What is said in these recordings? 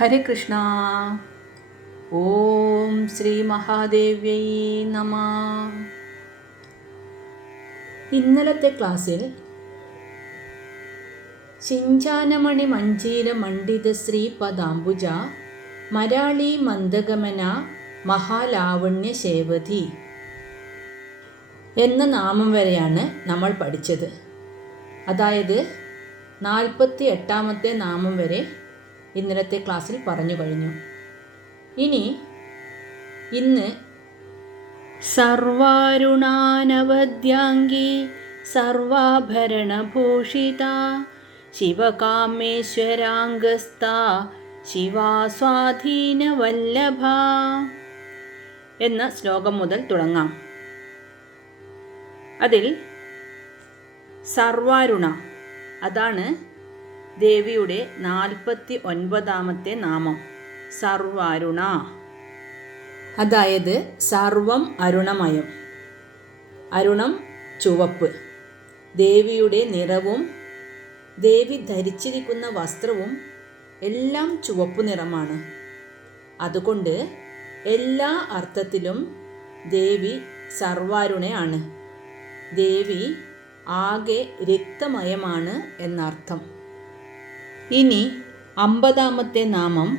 ഹരേ കൃഷ്ണ. ഓം ശ്രീ മഹാദേവ്യൈ നമ. ഇന്നലത്തെ ക്ലാസ്സിൽ ചിഞ്ചാനമണി മഞ്ചീര മണ്ഡിത ശ്രീ പദാംബുജ മരാളി മന്ദഗമന മഹാലാവണ്യ ശേവതി എന്ന നാമം വരെയാണ് നമ്മൾ പഠിച്ചത്. അതായത് നാൽപ്പത്തി എട്ടാമത്തെ നാമം വരെ ഇന്നലത്തെ ക്ലാസ്സിൽ പറഞ്ഞു കഴിഞ്ഞു. ഇനി ഇന്ന് സർവാരുണാനവദ്യാംഗി സർവാഭരണഭൂഷിത ശിവകാമേശ്വരാംഗസ്ഥ ശിവാസ്വാധീനവല്ലഭ എന്ന ശ്ലോകം മുതൽ തുടങ്ങാം. അതിൽ സർവാരുണ അതാണ് ദേവിയുടെ നാൽപ്പത്തി ഒൻപതാമത്തെ നാമം. സർവാരുണ. അതായത് സർവം അരുണമയം. അരുണം ചുവപ്പ്. ദേവിയുടെ നിറവും ദേവി ധരിച്ചിരിക്കുന്ന വസ്ത്രവും എല്ലാം ചുവപ്പ് നിറമാണ്. അതുകൊണ്ട് എല്ലാ അർത്ഥത്തിലും ദേവി സർവാരുണയാണ്. ദേവി ആകെ രക്തമയമാണ് എന്നർത്ഥം. ഇനി അമ്പതാമത്തെ നാമം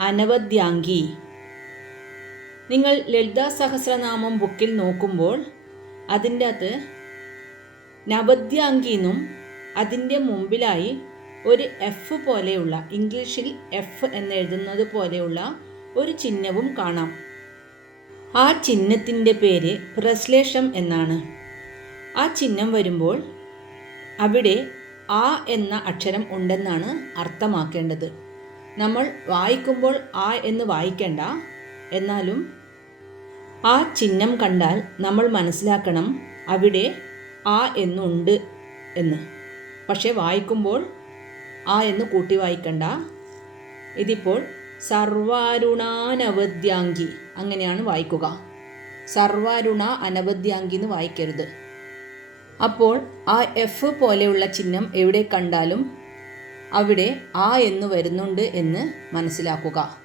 അനവദ്യാംഗി. നിങ്ങൾ ലളിതാ സഹസ്രനാമം ബുക്കിൽ നോക്കുമ്പോൾ അതിന്റെ അത് നവദ്യാംഗി എന്നും അതിന്റെ മുമ്പിലായി ഒരു എഫ് പോലെയുള്ള ഇംഗ്ലീഷിൽ എഫ് എന്നെഴുതുന്നത് പോലെയുള്ള ഒരു ചിഹ്നവും കാണാം. ആ ചിഹ്നത്തിന്റെ പേര് പ്രശ്ലേഷം എന്നാണ്. ആ ചിഹ്നം വരുമ്പോൾ അവിടെ ആ എന്ന അക്ഷരം ഉണ്ടെന്നാണ് അർത്ഥമാക്കേണ്ടത്. നമ്മൾ വായിക്കുമ്പോൾ ആ എന്ന് വായിക്കേണ്ട. എന്നാലും ആ ചിഹ്നം കണ്ടാൽ നമ്മൾ മനസ്സിലാക്കണം അവിടെ ആ എന്നുണ്ട് എന്ന്. പക്ഷേ വായിക്കുമ്പോൾ ആ എന്ന് കൂട്ടി വായിക്കണ്ട. ഇതിപ്പോൾ സർവാരുണാനവദ്യാംഗി അങ്ങനെയാണ് വായിക്കുക. സർവാരുണ അനവദ്യാംഗി എന്ന് വായിക്കരുത്. അപ്പോൾ ആ എഫ് പോലെയുള്ള ചിഹ്നം എവിടെ കണ്ടാലും അവിടെ ആ എന്ന് വരുന്നുണ്ട് എന്ന് മനസ്സിലാക്കുക.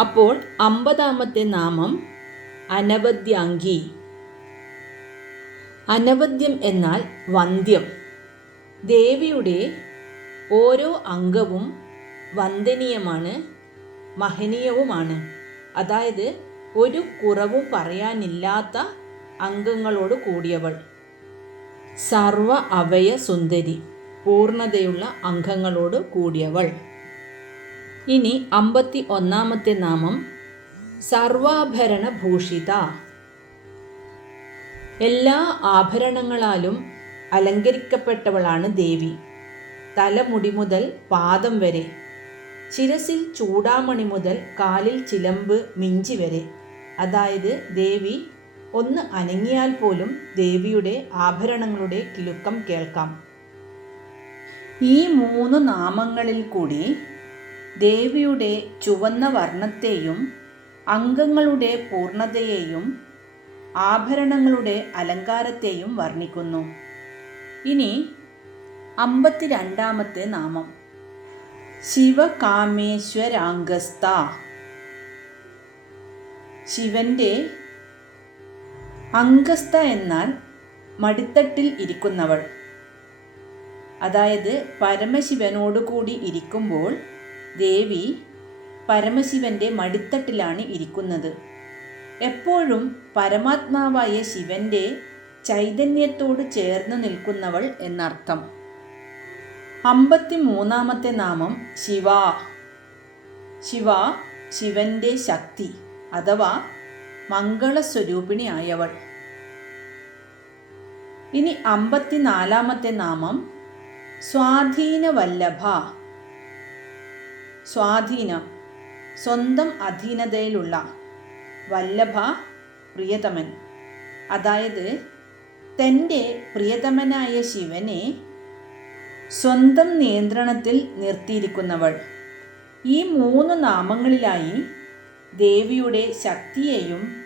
അപ്പോൾ അമ്പതാമത്തെ നാമം അനവദ്യാംഗി. അനവദ്യം എന്നാൽ വന്ധ്യം. ദേവിയുടെ ഓരോ അംഗവും വന്ദനീയമാണ് മഹനീയവുമാണ്. അതായത് ഒരു കുറവും പറയാനില്ലാത്ത അംഗങ്ങളോട് കൂടിയവൾ. സർവ അവയ സുന്ദരി പൂർണതയുള്ള അംഗങ്ങളോട് കൂടിയവൾ. ഇനി അമ്പത്തി ഒന്നാമത്തെ നാമം സർവാഭരണ ഭൂഷിത. എല്ലാ ആഭരണങ്ങളാലും അലങ്കരിക്കപ്പെട്ടവളാണ് ദേവി. തലമുടി മുതൽ പാദം വരെ ചിരസിൽ ചൂടാമണി മുതൽ കാലിൽ ചിലമ്പ് മിഞ്ചി വരെ. അതായത് ദേവി ഒന്ന് അനങ്ങിയാൽ പോലും ദേവിയുടെ ആഭരണങ്ങളുടെ കിലുക്കം കേൾക്കാം. ഈ മൂന്ന് നാമങ്ങളിൽ കൂടി ദേവിയുടെ ചുവന്ന വർണത്തെയും അംഗങ്ങളുടെ പൂർണതയെയും ആഭരണങ്ങളുടെ അലങ്കാരത്തെയും വർണിക്കുന്നു. ഇനി അമ്പത്തിരണ്ടാമത്തെ നാമം. ശിവകാമേശ്വരാംഗസ്ത ശിവന്റെ അംഗസ്ഥ എന്നാൽ മടിത്തട്ടിൽ ഇരിക്കുന്നവൾ. അതായത് പരമശിവനോടുകൂടി ഇരിക്കുമ്പോൾ ദേവി പരമശിവന്റെ മടിത്തട്ടിലാണ് ഇരിക്കുന്നത്. എപ്പോഴും പരമാത്മാവായ ശിവന്റെ ചൈതന്യത്തോട് ചേർന്ന് നിൽക്കുന്നവൾ എന്നർത്ഥം. അമ്പത്തി മൂന്നാമത്തെ നാമം ശിവ. ശിവ ശിവന്റെ ശക്തി അഥവാ മംഗളസ്വരൂപിണിയായവൾ. ഇനി അമ്പത്തിനാലാമത്തെ നാമം സ്വാധീനവല്ലഭ. സ്വാധീനം സ്വന്തം അധീനതയിലുള്ള വല്ലഭ പ്രിയതമൻ. അതായത് തന്റെ പ്രിയതമനായ ശിവനെ സ്വന്തം നിയന്ത്രണത്തിൽ നിർത്തിയിരിക്കുന്നവൾ. ഈ മൂന്ന് നാമങ്ങളിലായി ദേവിയുടെ ശക്തിയെയും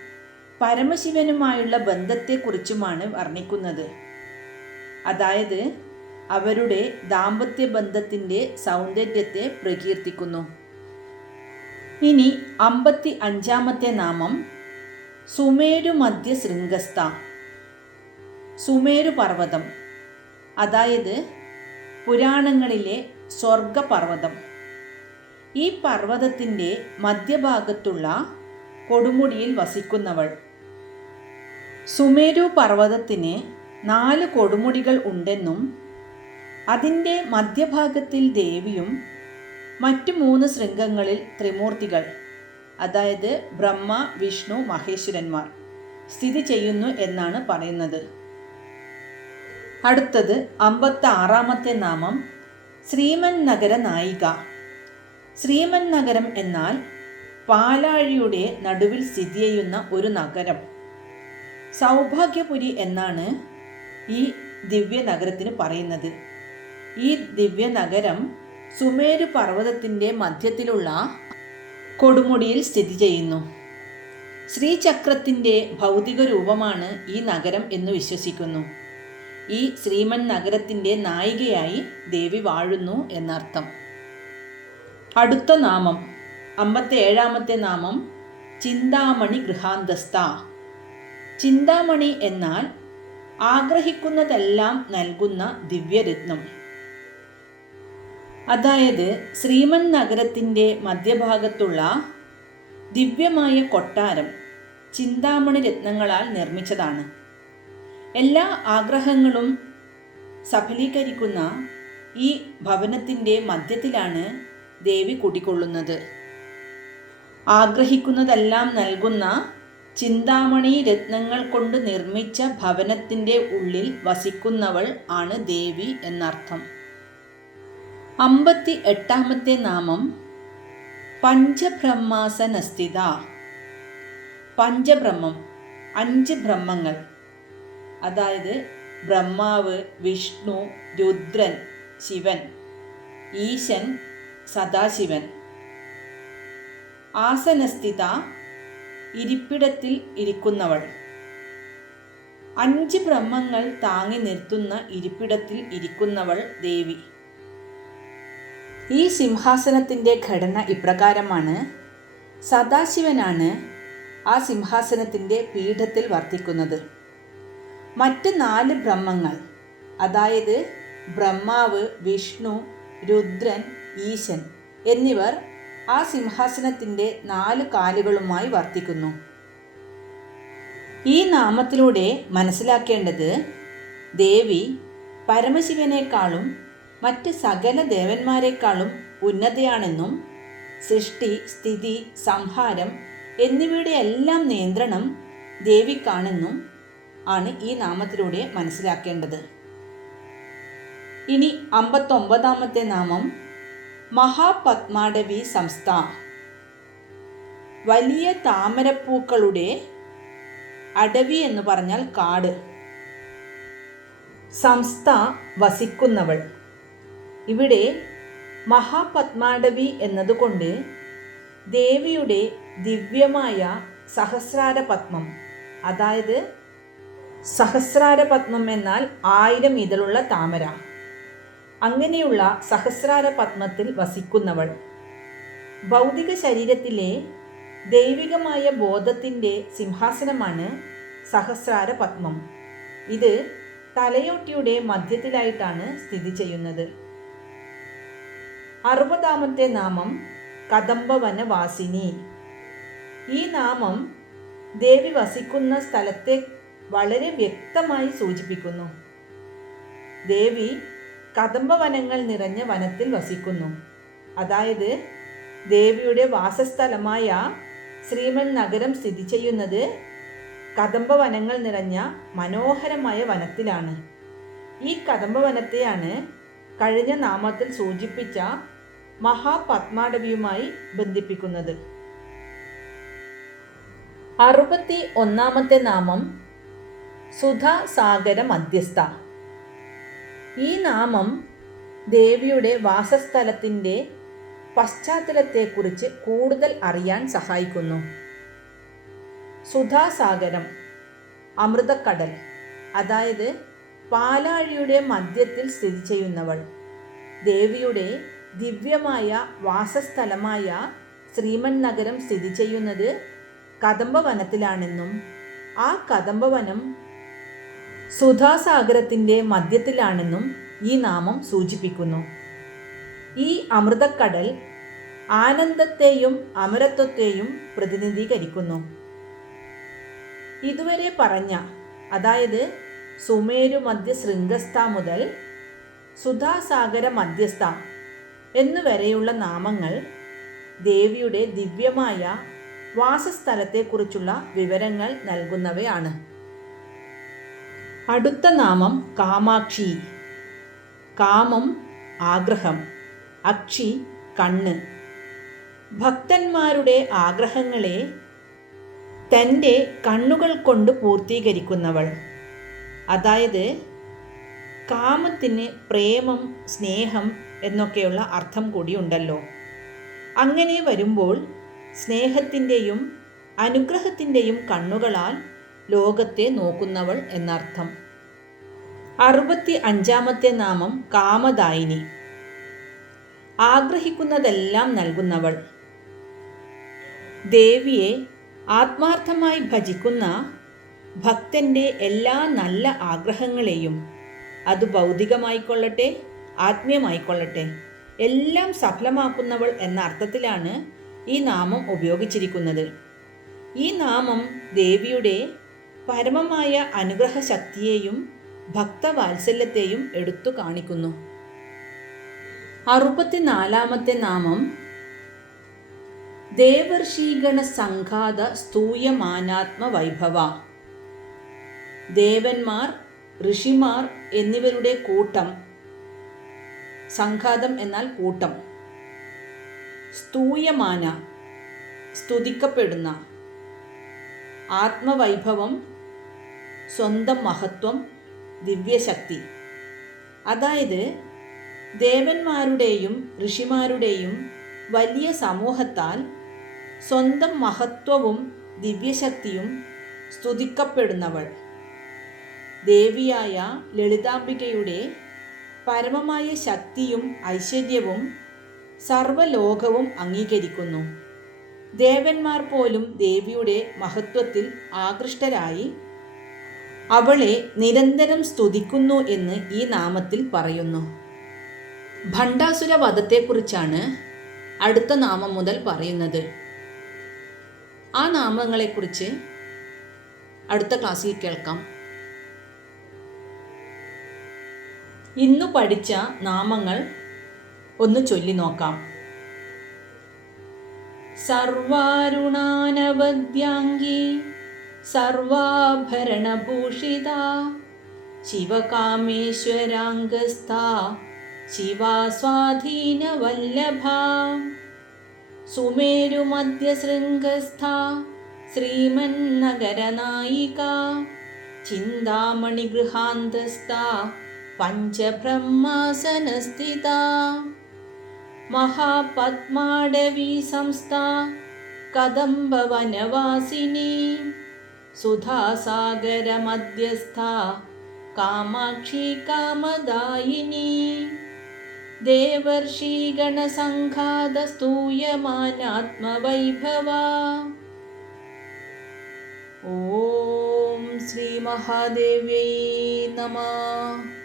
പരമശിവനുമായുള്ള ബന്ധത്തെക്കുറിച്ചുമാണ് വർണിക്കുന്നത്. അതായത് അവരുടെ ദാമ്പത്യ ബന്ധത്തിന്റെ സൗന്ദര്യത്തെ പ്രകീർത്തിക്കുന്നു. ഇനി അമ്പത്തി അഞ്ചാമത്തെ നാമം സുമേരു മധ്യ ശൃംഗസ്ഥ സുമേരു പർവതം അതായത് പുരാണങ്ങളിലെ സ്വർഗപർവതം ഈ പർവതത്തിന്റെ മധ്യഭാഗത്തുള്ള കൊടുമുടിയിൽ വസിക്കുന്നവൾ. സുമേരു പർവതത്തിന് നാല് കൊടുമുടികൾ ഉണ്ടെന്നും അതിന്റെ മധ്യഭാഗത്തിൽ ദേവിയും മറ്റു മൂന്ന് ശൃംഗങ്ങളിൽ ത്രിമൂർത്തികൾ അതായത് ബ്രഹ്മ വിഷ്ണു മഹേശ്വരന്മാർ സ്ഥിതി ചെയ്യുന്നു എന്നാണ് പറയുന്നത്. അടുത്തത് അമ്പത്തി ആറാമത്തെ നാമം ശ്രീമൻ നഗര നായിക. ശ്രീമൻ നഗരം എന്നാൽ പാലാഴിയുടെ നടുവിൽ സ്ഥിതി ചെയ്യുന്ന ഒരു നഗരം. സൗഭാഗ്യപുരി എന്നാണ് ഈ ദിവ്യ നഗരത്തിന് പറയുന്നത്. ഈ ദിവ്യ നഗരം സുമേരു പർവതത്തിന്റെ മധ്യത്തിലുള്ള കൊടുമുടിയിൽ സ്ഥിതി ചെയ്യുന്നു. ശ്രീചക്രത്തിന്റെ ഭൗതിക രൂപമാണ് ഈ നഗരം എന്ന് വിശ്വസിക്കുന്നു. ഈ ശ്രീമൻ നഗരത്തിന്റെ നായികയായി ദേവി വാഴുന്നു എന്നർത്ഥം. അടുത്ത നാമം അമ്പത്തി ഏഴാമത്തെ നാമം ചിന്താമണി ഗൃഹാന്തസ്ഥ. ചിന്താമണി എന്നാൽ ആഗ്രഹിക്കുന്നതെല്ലാം നൽകുന്ന ദിവ്യരത്നം. അതായത് ശ്രീമൻ നഗരത്തിന്റെ മധ്യഭാഗത്തുള്ള ദിവ്യമായ കൊട്ടാരം ചിന്താമണി രത്നങ്ങളാൽ നിർമ്മിച്ചതാണ്. എല്ലാ ആഗ്രഹങ്ങളും സഫലീകരിക്കുന്ന ഈ ഭവനത്തിന്റെ മധ്യത്തിലാണ് ദേവി കുടികൊള്ളുന്നത്. ആഗ്രഹിക്കുന്നതെല്ലാം നൽകുന്ന ചിന്താമണി രത്നങ്ങൾ കൊണ്ട് നിർമ്മിച്ച ഭവനത്തിന്റെ ഉള്ളിൽ വസിക്കുന്നവൾ ആണ് ദേവി എന്നർത്ഥം. അമ്പത്തി എട്ടാമത്തെ നാമം പഞ്ചബ്രഹ്മാസനസ്ഥിത. പഞ്ചബ്രഹ്മം അഞ്ച് ബ്രഹ്മങ്ങൾ. അതായത് ബ്രഹ്മാവ് വിഷ്ണു രുദ്രൻ ശിവൻ ഈശൻ സദാശിവൻ. ആസനസ്ഥിത ഇരിപ്പിടത്തിൽ ഇരിക്കുന്നവൾ. അഞ്ച് ബ്രഹ്മങ്ങൾ താങ്ങി നിർത്തുന്ന ഇരിപ്പിടത്തിൽ ഇരിക്കുന്നവൾ ദേവി. ഈ സിംഹാസനത്തിന്റെ ഘടന ഇപ്രകാരമാണ്. സദാശിവനാണ് ആ സിംഹാസനത്തിന്റെ പീഠത്തിൽ വർത്തിക്കുന്നത്. മറ്റ് നാല് ബ്രഹ്മങ്ങൾ അതായത് ബ്രഹ്മാവ് വിഷ്ണു രുദ്രൻ ഈശൻ എന്നിവർ ആ സിംഹാസനത്തിന്റെ നാല് കാലുകളുമായി വർത്തിക്കുന്നു. ഈ നാമത്തിലൂടെ മനസ്സിലാക്കേണ്ടത് ദേവി പരമശിവനേക്കാളും മറ്റ് സകല ദേവന്മാരെക്കാളും ഉന്നതയാണെന്നും സൃഷ്ടി സ്ഥിതി സംഹാരം എന്നിവയുടെ എല്ലാം നിയന്ത്രണം ദേവിക്കാണെന്നും ആണ് ഈ നാമത്തിലൂടെ മനസ്സിലാക്കേണ്ടത്. ഇനി അമ്പത്തൊമ്പതാമത്തെ നാമം മഹാപത്മാടവി സംസ്ഥ. വലിയ താമരപ്പൂക്കളുടെ അടവി എന്ന് പറഞ്ഞാൽ കാട്. സംസ്ഥ വസിക്കുന്നവൾ. ഇവിടെ മഹാപത്മാടവി എന്നതുകൊണ്ട് ദേവിയുടെ ദിവ്യമായ സഹസ്രാര പത്മം അതായത് സഹസ്രാര പത്മം എന്നാൽ ആയിരം ഇതളുള്ള താമര. അങ്ങനെയുള്ള സഹസ്രാര പത്മത്തിൽ വസിക്കുന്നവൾ. ഭൗതിക ശരീരത്തിലെ ദൈവികമായ ബോധത്തിന്റെ സിംഹാസനമാണ് സഹസ്രാര പത്മം. ഇത് തലയോട്ടിയുടെ മധ്യത്തിലായിട്ടാണ് സ്ഥിതി ചെയ്യുന്നത്. അറുപതാമത്തെ നാമം കദംബവനവാസിനി. ഈ നാമം ദേവി വസിക്കുന്ന സ്ഥലത്തെ വളരെ വ്യക്തമായി സൂചിപ്പിക്കുന്നു. ദേവി കദംബവനങ്ങൾ നിറഞ്ഞ വനത്തിൽ വസിക്കുന്നു. അതായത് ദേവിയുടെ വാസസ്ഥലമായ ശ്രീമൻ നഗരം സ്ഥിതി ചെയ്യുന്നത് കദംബ വനങ്ങൾ നിറഞ്ഞ മനോഹരമായ വനത്തിലാണ്. ഈ കദംബ വനത്തെയാണ് കഴിഞ്ഞ നാമത്തിൽ സൂചിപ്പിച്ച മഹാപത്മാടവിയുമായി ബന്ധിപ്പിക്കുന്നത്. അറുപത്തി ഒന്നാമത്തെ നാമം സുധാസാഗര മധ്യസ്ഥ ഈ നാമം ദേവിയുടെ വാസസ്ഥലത്തിന്റെ പശ്ചാത്തലത്തെക്കുറിച്ച് കൂടുതൽ അറിയാൻ സഹായിക്കുന്നു. സുധാസാഗരം അമൃതക്കടൽ അതായത് പാലാഴിയുടെ മധ്യത്തിൽ സ്ഥിതി ചെയ്യുന്നവൾ. ദേവിയുടെ ദിവ്യമായ വാസസ്ഥലമായ ശ്രീമൻ നഗരം സ്ഥിതി ചെയ്യുന്നത് കദംബവനത്തിലാണെന്നും ആ കദംബവനം സുധാസാഗരത്തിന്റെ മധ്യത്തിലാണെന്നും ഈ നാമം സൂചിപ്പിക്കുന്നു. ഈ അമൃതക്കടൽ ആനന്ദത്തെയും അമരത്വത്തെയും പ്രതിനിധീകരിക്കുന്നു. ഇതുവരെ പറഞ്ഞ അതായത് സുമേരു മധ്യ ശൃംഗസ്ഥ മുതൽ സുധാസാഗര മധ്യസ്ഥ എന്നുവരെയുള്ള നാമങ്ങൾ ദേവിയുടെ ദിവ്യമായ വാസസ്ഥലത്തെക്കുറിച്ചുള്ള വിവരങ്ങൾ നൽകുന്നവയാണ്. അടുത്ത നാമം കാമാക്ഷി. കാമം ആഗ്രഹം. അക്ഷി കണ്ണ്. ഭക്തന്മാരുടെ ആഗ്രഹങ്ങളെ തന്റെ കണ്ണുകൾ കൊണ്ട് പൂർത്തീകരിക്കുന്നവൾ. അതായത് കാമത്തിന് പ്രേമം സ്നേഹം എന്നൊക്കെയുള്ള അർത്ഥം കൂടിയുണ്ടല്ലോ. അങ്ങനെ വരുമ്പോൾ സ്നേഹത്തിന്റെയും അനുഗ്രഹത്തിന്റെയും കണ്ണുകളാൽ ലോകത്തെ നോക്കുന്നവൾ എന്നർത്ഥം. അറുപത്തി അഞ്ചാമത്തെ നാമം കാമദായിനി. ആഗ്രഹിക്കുന്നതെല്ലാം നൽകുന്നവൾ. ദേവിയെ ആത്മാർത്ഥമായി ഭജിക്കുന്ന ഭക്തന്റെ എല്ലാ നല്ല ആഗ്രഹങ്ങളെയും അത് ഭൗതികമായിക്കൊള്ളട്ടെ ആത്മീയമായിക്കൊള്ളട്ടെ എല്ലാം സഫലമാക്കുന്നവൾ എന്ന അർത്ഥത്തിലാണ് ഈ നാമം ഉപയോഗിച്ചിരിക്കുന്നത്. ഈ നാമം ദേവിയുടെ പരമമായ അനുഗ്രഹ ശക്തിയെയും ഭക്തവാത്സല്യത്തെയും എടുത്തു കാണിക്കുന്നു. അറുപത്തിനാലാമത്തെ നാമം ദേവർഷീഗണ സംഘാത സ്തൂയമാനാത്മ വൈഭവ ദേവന്മാർ ഋഷിമാർ എന്നിവരുടെ കൂട്ടം. സംഘാതം എന്നാൽ കൂട്ടം. സ്തൂയമാന സ്തുതിക്കപ്പെടുന്ന. ആത്മവൈഭവം സ്വന്തം മഹത്വം ദിവ്യശക്തി. അതായത് ദേവന്മാരുടെയും ഋഷിമാരുടെയും വലിയ സമൂഹത്താൽ സ്വന്തം മഹത്വവും ദിവ്യശക്തിയും സ്തുതിക്കപ്പെടുന്നവൾ. ദേവിയായ ലളിതാംബികയുടെ പരമമായ ശക്തിയും ഐശ്വര്യവും സർവലോകവും അംഗീകരിക്കുന്നു. ദേവന്മാർ പോലും ദേവിയുടെ മഹത്വത്തിൽ ആകൃഷ്ടരായി അവളെ നിരന്തരം സ്തുതിക്കുന്നു എന്ന് ഈ നാമത്തിൽ പറയുന്നു. ഭണ്ഡാസുര വധത്തെക്കുറിച്ചാണ് അടുത്ത നാമം മുതൽ പറയുന്നത്. ആ നാമങ്ങളെക്കുറിച്ച് അടുത്ത ക്ലാസ്സിൽ കേൾക്കാം. ഇന്നു പഠിച്ച നാമങ്ങൾ ഒന്ന് ചൊല്ലി നോക്കാം. സർവാരുണാനവദ്യാംഗി सर्वाभरणभूषिता शिवकामेश्वराङ्गस्था शिवा स्वाधीनवल्लभा सुमेरुमध्यशृङ्गस्था श्रीमन्नगरनायिका चिन्तामणिगृहान्तस्था पञ्चब्रह्मासनस्थिता। महापद्माडवी संस्था कदम्बवनवासिनी। सुधासागरमध्यस्था कामाक्षी कामदायिनी। देवर्षिगणसङ्घातस्तूयमानात्मवैभवा ॐ श्रीमहादेव्यै नमः